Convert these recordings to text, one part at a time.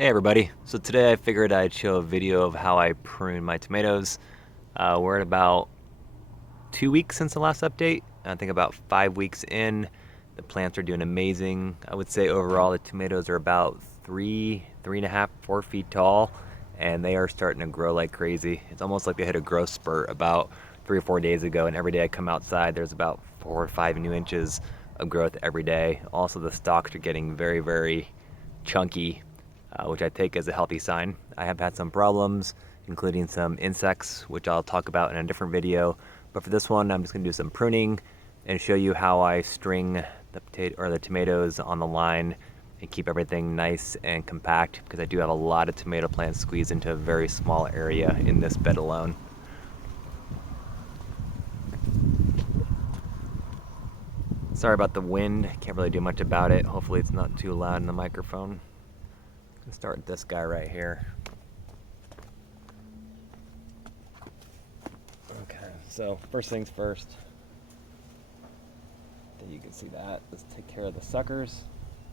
Hey everybody, so today I figured I'd show a video of how I prune my tomatoes. We're at about 2 weeks since the last update. I think about 5 weeks in. The plants are doing amazing. I would say overall the tomatoes are about 3.5, 4 feet tall, and they are starting to grow like crazy. It's almost like they hit a growth spurt about 3 or 4 days ago, and every day I come outside there's about 4 or 5 new inches of growth every day. Also the stalks are getting very, very chunky, which I take as a healthy sign. I have had some problems, including some insects, which I'll talk about in a different video. But for this one, I'm just gonna do some pruning and show you how I string the tomatoes on the line and keep everything nice and compact, because I do have a lot of tomato plants squeezed into a very small area in this bed alone. Sorry about the wind, can't really do much about it. Hopefully it's not too loud in the microphone. Let's start this guy right here. Okay, so first things first. You can see that. Let's take care of the suckers.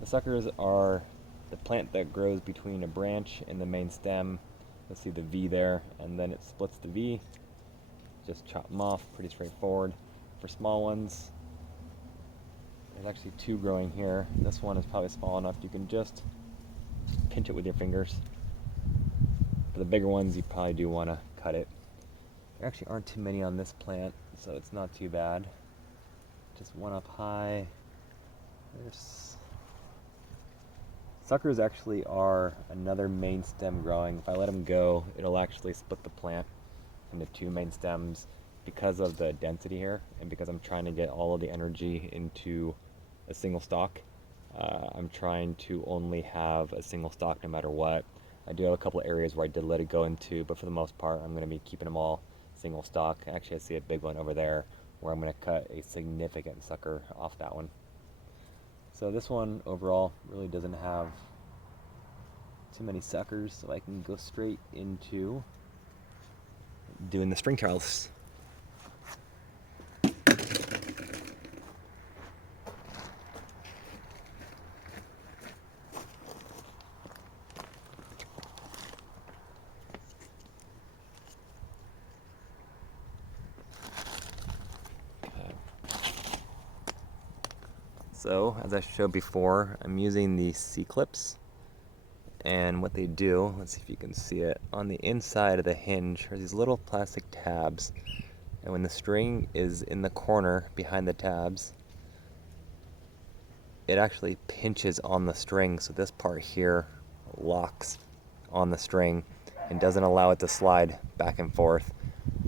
The suckers are the plant that grows between a branch and the main stem. You'll see the V there, and then it splits the V. Just chop them off, pretty straightforward. For small ones, there's actually two growing here. This one is probably small enough you can just pinch it with your fingers. For the bigger ones, you probably do want to cut it. There actually aren't too many on this plant, so it's not too bad. Just one up high. Suckers actually are another main stem growing. If I let them go, it'll actually split the plant into two main stems because of the density here, and because I'm trying to get all of the energy into a single stalk. I'm trying to only have a single stalk no matter what. I do have a couple of areas where I did let it go into, but for the most part I'm going to be keeping them all single stalk. Actually, I see a big one over there where I'm going to cut a significant sucker off that one. So this one overall really doesn't have too many suckers, so I can go straight into doing the string trellis. So, as I showed before, I'm using these C-clips, and what they do, let's see if you can see it, on the inside of the hinge are these little plastic tabs, and when the string is in the corner behind the tabs, it actually pinches on the string, so this part here locks on the string and doesn't allow it to slide back and forth.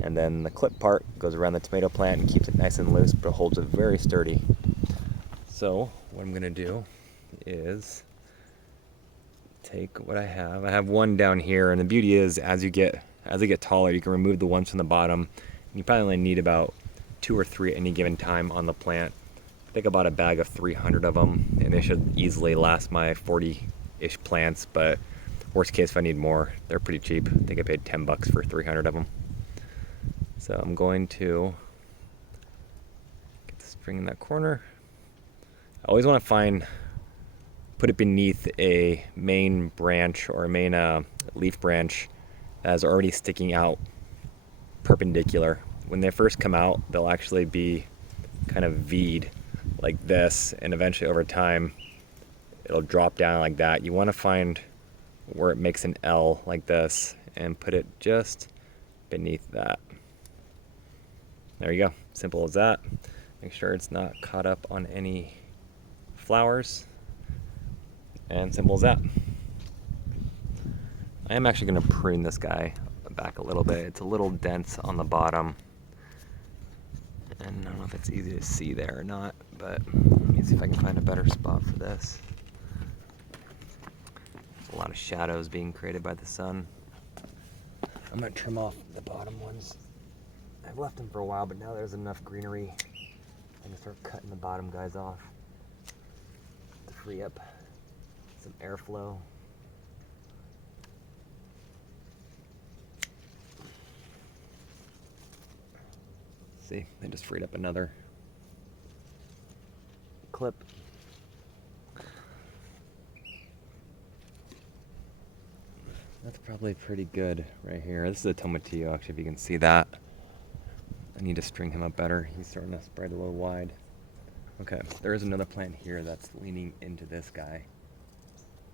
And then the clip part goes around the tomato plant and keeps it nice and loose, but holds it very sturdy. So what I'm gonna do is take what I have one down here, and the beauty is as they get taller, you can remove the ones from the bottom. You probably only need about 2 or 3 at any given time on the plant. I think I bought a bag of 300 of them, and they should easily last my 40-ish plants, but worst case if I need more, they're pretty cheap. I think I paid 10 bucks for 300 of them. So I'm going to get the string in that corner. I always want to put it beneath a main branch or a main leaf branch that is already sticking out perpendicular. When they first come out, they'll actually be kind of V'd like this, and eventually over time it'll drop down like that. You want to find where it makes an L like this and put it just beneath that. There you go, simple as that. Make sure it's not caught up on any flowers, and simple as that. I am actually going to prune this guy back a little bit. It's a little dense on the bottom, and I don't know if it's easy to see there or not, but let me see if I can find a better spot for this. There's a lot of shadows being created by the sun. I'm going to trim off the bottom ones. I've left them for a while, but now there's enough greenery, I can start cutting the bottom guys off to free up some airflow. See, I just freed up another clip. That's probably pretty good right here. This is a tomatillo, actually, if you can see that. I need to string him up better. He's starting to spread a little wide. Okay, there is another plant here that's leaning into this guy.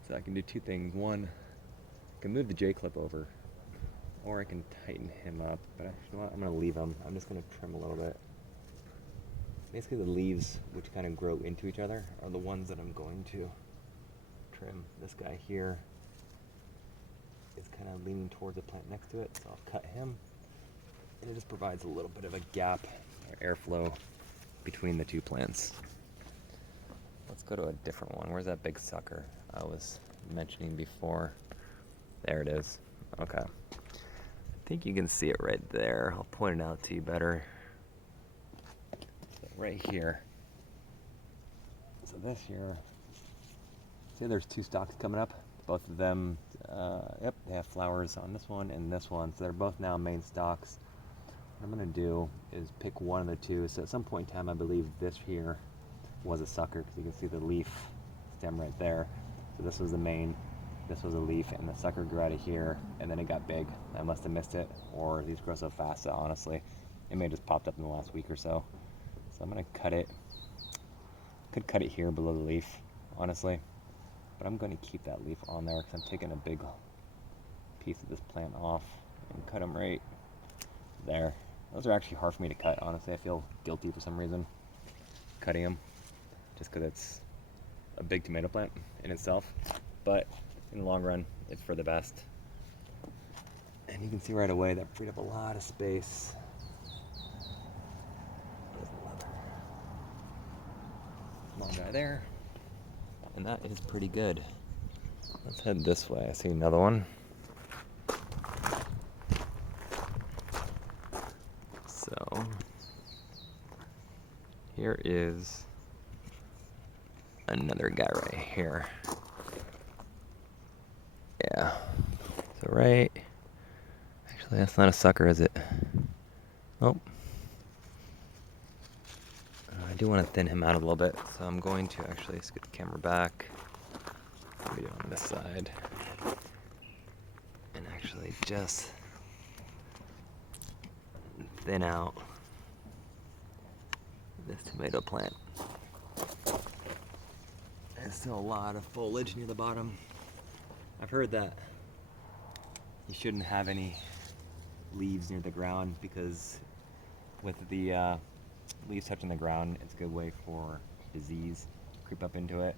So I can do two things. One, I can move the J-clip over, or I can tighten him up. But you know what? I'm going to leave him. I'm just going to trim a little bit. Basically, the leaves, which kind of grow into each other, are the ones that I'm going to trim. This guy here is kind of leaning towards the plant next to it, so I'll cut him. And it just provides a little bit of a gap or airflow between the two plants. Let's go to a different one. Where's that big sucker I was mentioning before? There it is. Okay. I think you can see it right there. I'll point it out to you better. So right here. So this here, see there's two stalks coming up. Both of them, yep, they have flowers on this one and this one. So they're both now main stalks. What I'm going to do is pick one of the two. So at some point in time, I believe this here was a sucker, because you can see the leaf stem right there. So this was the main, this was a leaf, and the sucker grew out of here, and then it got big. I must have missed it, or these grow so fast that honestly, it may have just popped up in the last week or so. So I'm going to cut it. Could cut it here below the leaf, honestly. But I'm going to keep that leaf on there, because I'm taking a big piece of this plant off and cut them right there. Those are actually hard for me to cut, honestly. I feel guilty for some reason cutting them, just because it's a big tomato plant in itself. But in the long run, it's for the best. And you can see right away that freed up a lot of space. There's another small guy there. And that is pretty good. Let's head this way. I see another one. So here is another guy right here. Yeah. So right. Actually, that's not a sucker, is it? Oh. I do want to thin him out a little bit, so I'm going to actually scoot the camera back. Maybe on this side. And actually just thin out this tomato plant. There's still a lot of foliage near the bottom. I've heard that you shouldn't have any leaves near the ground, because with the leaves touching the ground, it's a good way for disease to creep up into it.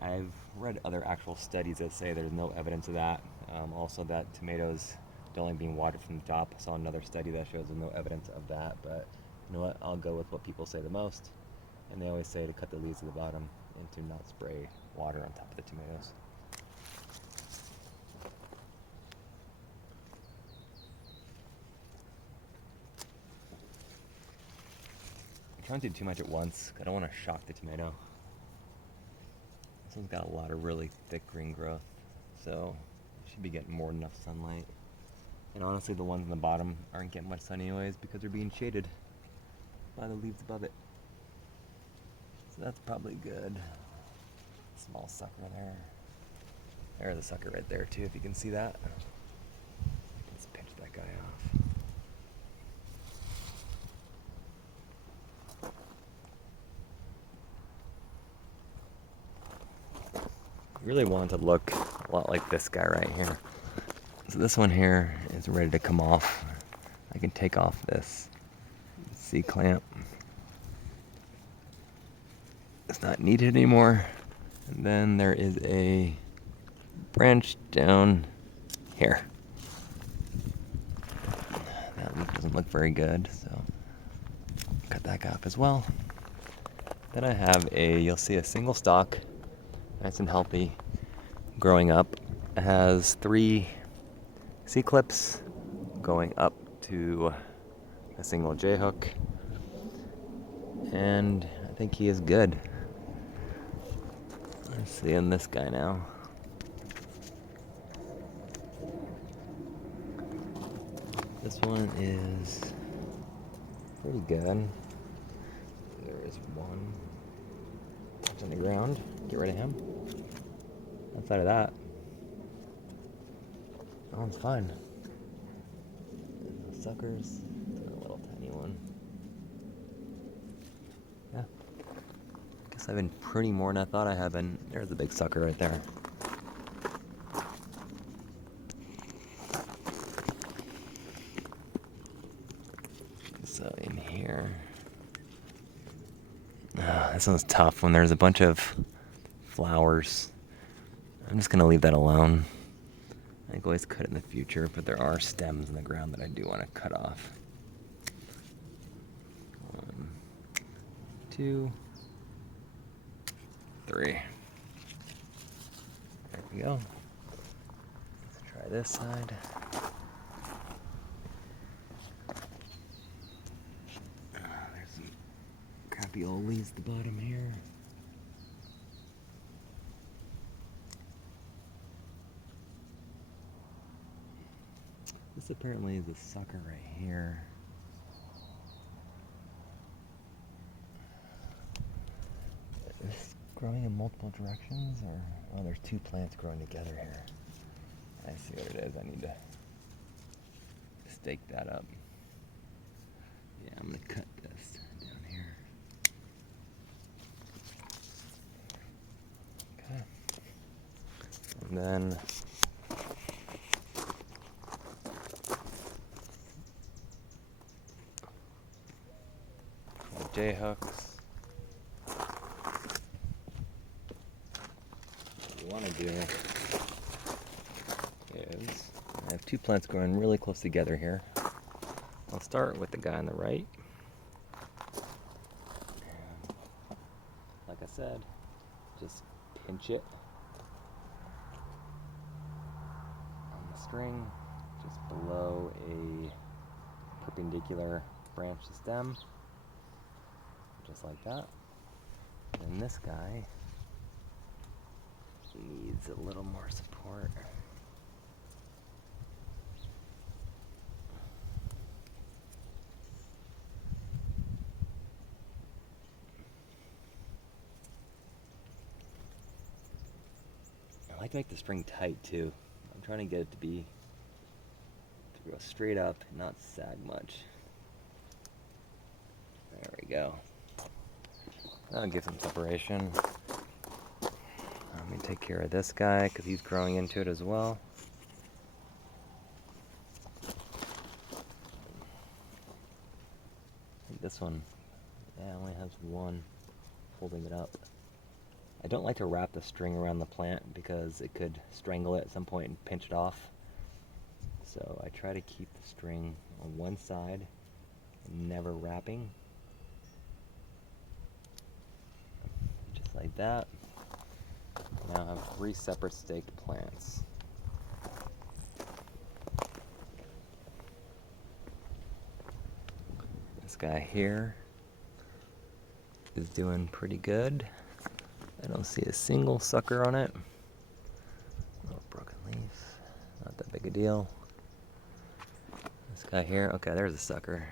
I've read other actual studies that say there's no evidence of that. Also that tomatoes don't like being watered from the top. I saw another study that shows there's no evidence of that, but you know what, I'll go with what people say the most. And they always say to cut the leaves at the bottom and to not spray water on top of the tomatoes. I'm trying to do too much at once. I don't want to shock the tomato. This one's got a lot of really thick green growth, so it should be getting more than enough sunlight. And honestly, the ones in the bottom aren't getting much sun anyways, because they're being shaded by the leaves above it. So that's probably good. Small sucker there. There's a sucker right there too, if you can see that. Let's pinch that guy off. Really want to look a lot like this guy right here. So this one here is ready to come off. I can take off this C-clamp. It's not needed anymore. And then there is a branch down here. That leaf doesn't look very good, so cut that guy up as well. Then I have you'll see a single stalk, nice and healthy, growing up. It has 3 C-clips going up to a single J-hook, and I think he is good. Let's see on this guy now. This one is pretty good. There is one on the ground. Get rid of him. Outside of that, That one's fine. No suckers. A little tiny one. Yeah. Guess I've been pruning more than I thought I have been. There's a big sucker right there. So in here. This one's tough when there's a bunch of flowers. I'm just gonna leave that alone. I can always cut it in the future, but there are stems in the ground that I do want to cut off. 1, 2, 3. There we go. Let's try this side. There's some crappy old leaves at the bottom here. This apparently is a sucker right here. Is this growing in multiple directions, or oh, there's 2 plants growing together here. I see what it is. I need to stake that up. Yeah, I'm gonna cut this down here. Okay. And then J-hooks. What you want to do is, I have 2 plants growing really close together here. I'll start with the guy on the right. And like I said, just pinch it on the string, just below a perpendicular branch to stem. Just like that. And this guy needs a little more support. I like to make the string tight too. I'm trying to get it to go straight up and not sag much. There we go. That'll give some separation. Let me take care of this guy because he's growing into it as well. I think this one, yeah, only has one holding it up. I don't like to wrap the string around the plant because it could strangle it at some point and pinch it off. So I try to keep the string on one side, never wrapping. Just like that. Now I have 3 separate staked plants. This guy here is doing pretty good. I don't see a single sucker on it. Oh, broken leaf. Not that big a deal. This guy here, okay, there's a sucker.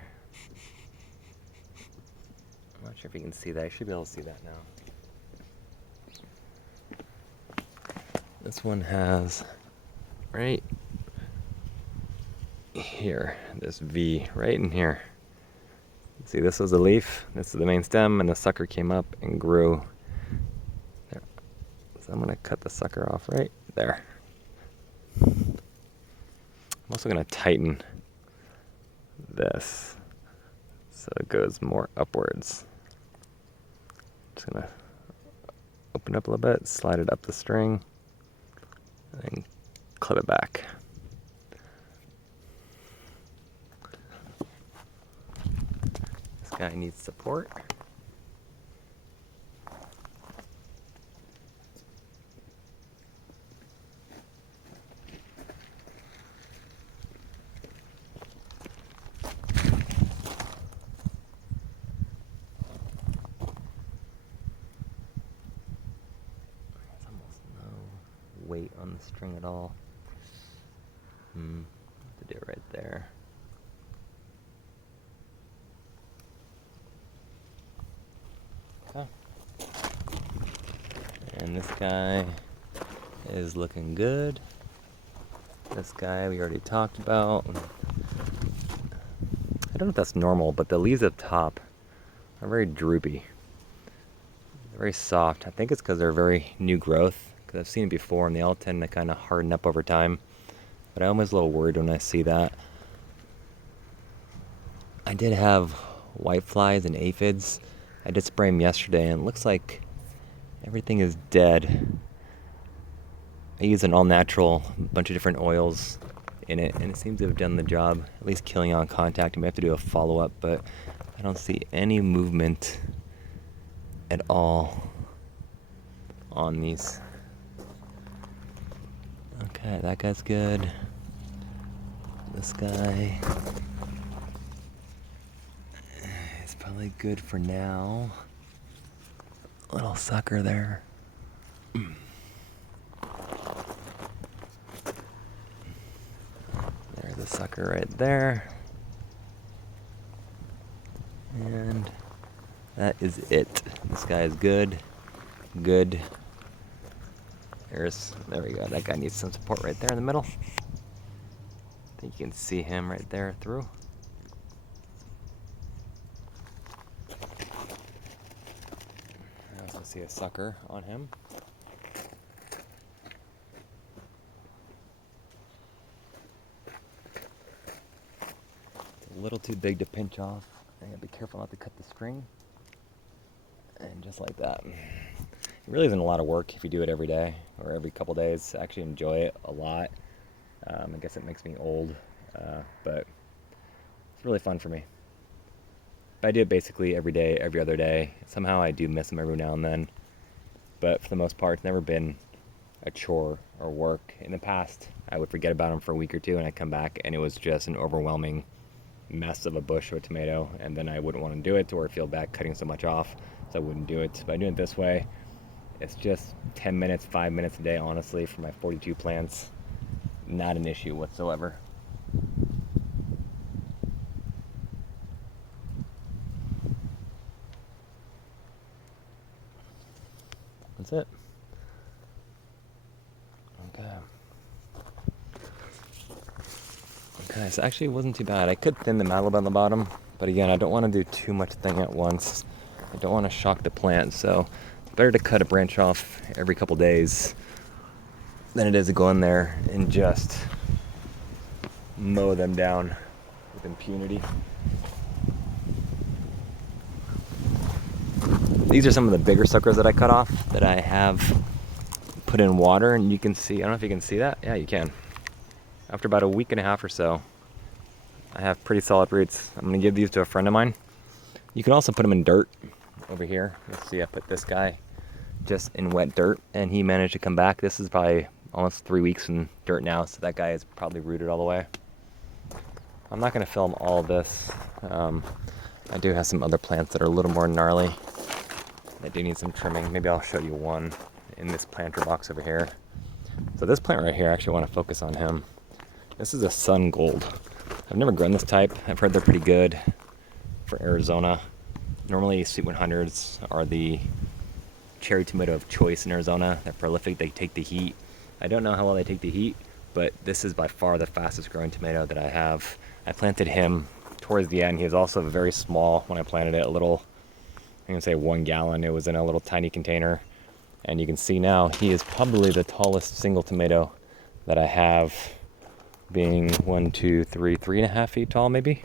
I'm not sure if you can see that. I should be able to see that now. This one has, right here, this V right in here. See, this was the leaf, this is the main stem, and the sucker came up and grew there. So I'm gonna cut the sucker off right there. I'm also gonna tighten this so it goes more upwards. Just gonna open up a little bit, slide it up the string, and clip it back. This guy needs support. Weight on the string at all. Have to do it right there. Okay. And this guy is looking good. This guy we already talked about. I don't know if that's normal, but the leaves up top are very droopy. They're very soft. I think it's because they're very new growth, because I've seen it before and they all tend to kind of harden up over time. But I'm always a little worried when I see that. I did have whiteflies and aphids. I did spray them yesterday and it looks like everything is dead. I used an all-natural bunch of different oils in it, and it seems to have done the job, at least killing on contact. I may have to do a follow-up, but I don't see any movement at all on these. Okay, that guy's good. This guy is probably good for now. Little sucker there. There's a sucker right there. And that is it. This guy is good. Good. There we go. That guy needs some support right there in the middle. I think you can see him right there through. I also see a sucker on him. It's a little too big to pinch off. I gotta be careful not to cut the string. And just like that. It really isn't a lot of work if you do it every day or every couple days. I actually enjoy it a lot. I guess it makes me old, but it's really fun for me. But I do it basically every day, every other day. Somehow I do miss them every now and then. But for the most part, it's never been a chore or work. In the past, I would forget about them for a week or two and I'd come back and it was just an overwhelming mess of a bush of a tomato, and then I wouldn't want to do it or feel bad cutting so much off, so I wouldn't do it. By doing it this way, it's just 10 minutes, 5 minutes a day, honestly, for my 42 plants. Not an issue whatsoever. That's it. Okay, so actually it wasn't too bad. I could thin them out a little bit on the bottom, but again, I don't want to do too much thing at once. I don't want to shock the plant, so it's better to cut a branch off every couple days than it is to go in there and just mow them down with impunity. These are some of the bigger suckers that I cut off that I have put in water, and you can see, I don't know if you can see that. Yeah, you can. After about a week and a half or so, I have pretty solid roots. I'm gonna give these to a friend of mine. You can also put them in dirt over here. Let's see, I put this guy just in wet dirt and he managed to come back. This is probably almost 3 weeks in dirt now, so that guy is probably rooted all the way. I'm not gonna film all this. I do have some other plants that are a little more gnarly. They do need some trimming. Maybe I'll show you one in this planter box over here. So this plant right here, I actually want to focus on him. This is a sun gold. I've never grown this type. I've heard they're pretty good for Arizona. Normally Sweet 100s are the cherry tomato of choice in Arizona. They're prolific, they take the heat. I don't know how well they take the heat, but this is by far the fastest growing tomato that I have. I planted him towards the end. He was also very small when I planted it, a little, I'm gonna say 1 gallon. It was in a little tiny container. And you can see now he is probably the tallest single tomato that I have, being 1, 2, 3, 3.5 feet tall maybe.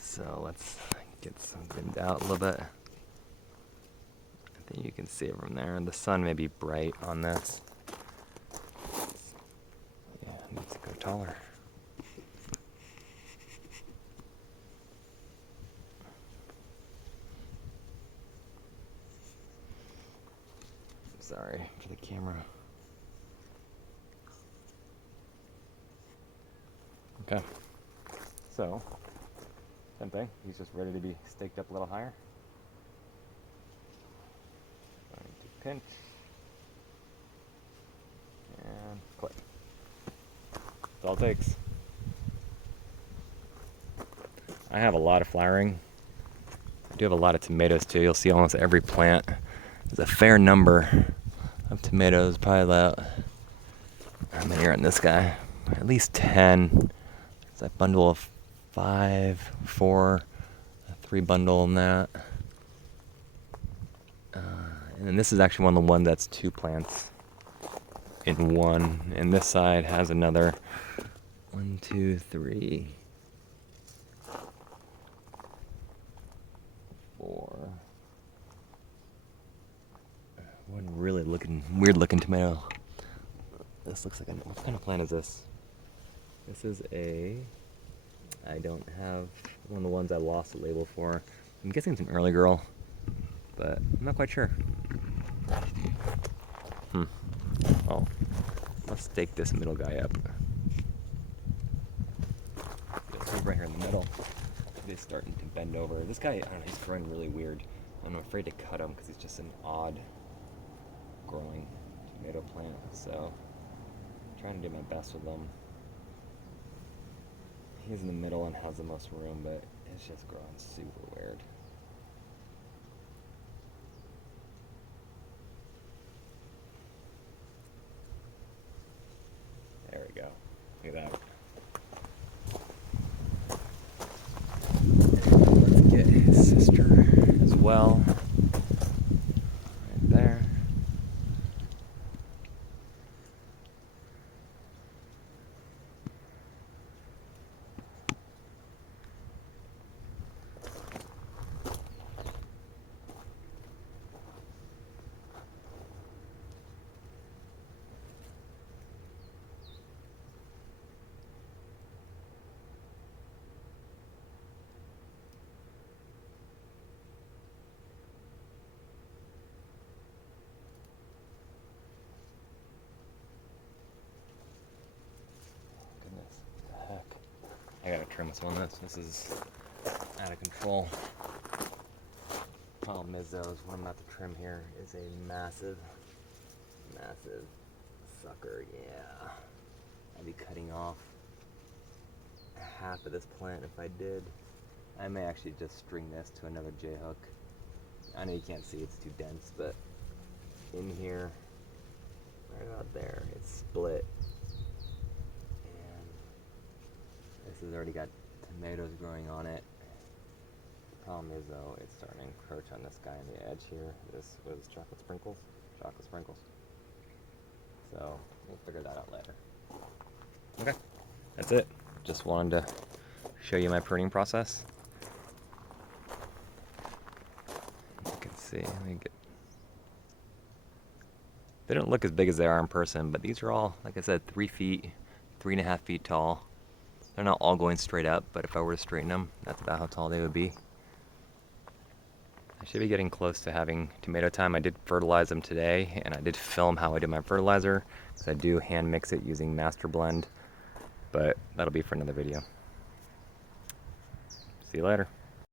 So let's get some zoomed out a little bit. I think you can see it from there. The sun may be bright on this. Yeah, it needs to go taller. Sorry for the camera. Okay, so same thing. He's just ready to be staked up a little higher. Going to pinch and click. That's all it takes. I have a lot of flowering. I do have a lot of tomatoes too. You'll see almost every plant. There's a fair number of tomatoes, probably about, how many are in this guy? At least 10. It's a bundle of 5, 4, a 3 bundle in that. And then this is actually one of the ones that's 2 plants in one. And this side has another 1, 2, 3, 4. One really weird looking tomato. This looks like what kind of plant is this? This is I don't have one of the ones I lost the label for. I'm guessing it's an early girl, but I'm not quite sure. Oh, let's stake this middle guy up. It's right here in the middle. He's starting to bend over. This guy, I don't know, he's growing really weird. I'm afraid to cut him because he's just an odd growing tomato plant. So I'm trying to do my best with him. He's in the middle and has the most room, but it's just growing super weird. There we go. Look at that. Let's get his sister as well. Right there. I gotta trim this one. This is out of control. Problem is though, what I'm about to trim here is a massive sucker. Yeah, I'd be cutting off half of this plant if I did. I may actually just string this to another J-hook. I know you can't see, it's too dense, but in here, right about there, it's split. This has already got tomatoes growing on it. Problem is though, it's starting to encroach on this guy on the edge here. This was chocolate sprinkles. So we'll figure that out later. Okay, that's it. Just wanted to show you my pruning process. You can see, they don't look as big as they are in person, but these are all, like I said, 3 feet, 3.5 feet tall. They're not all going straight up, but if I were to straighten them, that's about how tall they would be. I should be getting close to having tomato time. I did fertilize them today, and I did film how I did my fertilizer, because I do hand mix it using Master Blend, but that'll be for another video. See you later.